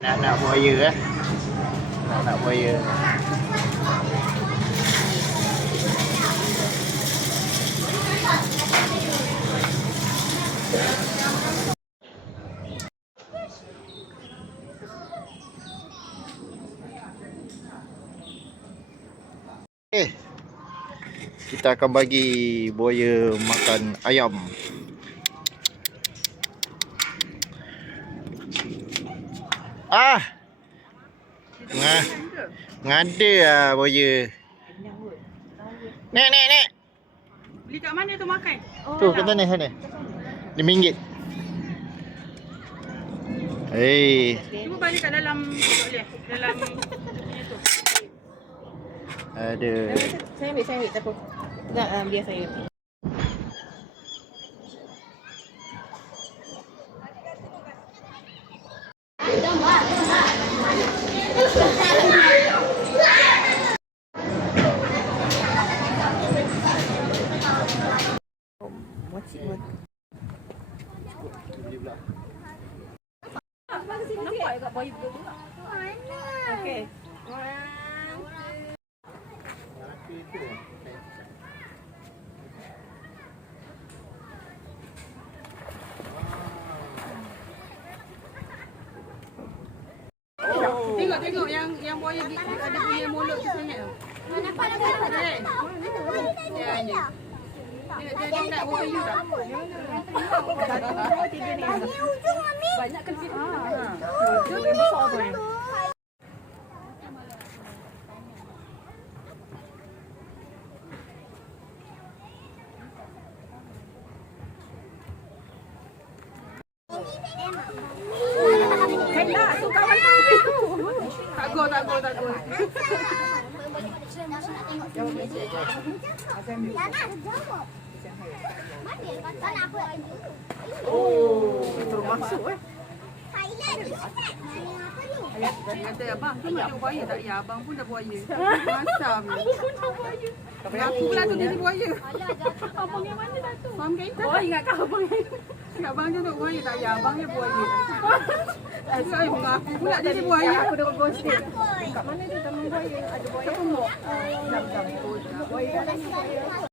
Nak-nak buaya eh. Nak-nak buaya. Eh. Kita akan bagi buaya makan ayam. Ah. Ngah. Ngada ah buaya. Nek nek nek. Beli kat mana tu makan? Tu kat sana sana. RM5. Hei, Cuba balik kat dalam boleh. Dalam tu. ada. Saya ambil, saya ambil. Tak apa. Tak, um, biar saya. Wacik pun. Nampak dekat bayi betul tu tak? Okey. Tengok tengok yang yang buaya di, ada punya mulut tu sangat tu. Eh. Ya ni. Dia dia nak buaya tak? Banyak kali. Dia besar tu. eh. Hendak tu kawan tu. Tak go tak go tak go. Oh, terus masuk eh. Kata abang tu macam buaya tak? Ya abang pun dah buaya. Masam. Aku pula tu jadi buaya. Abang yang mana satu? Faham kan? Oh, ingat kau abang yang abang tu buaya tak? Ya abang dia buaya. Saya mengaku pula jadi buaya. Aku dah ghosting. Kat mana tu taman buaya? Ada buaya. Pemuk. Jam-jam tu. Buaya.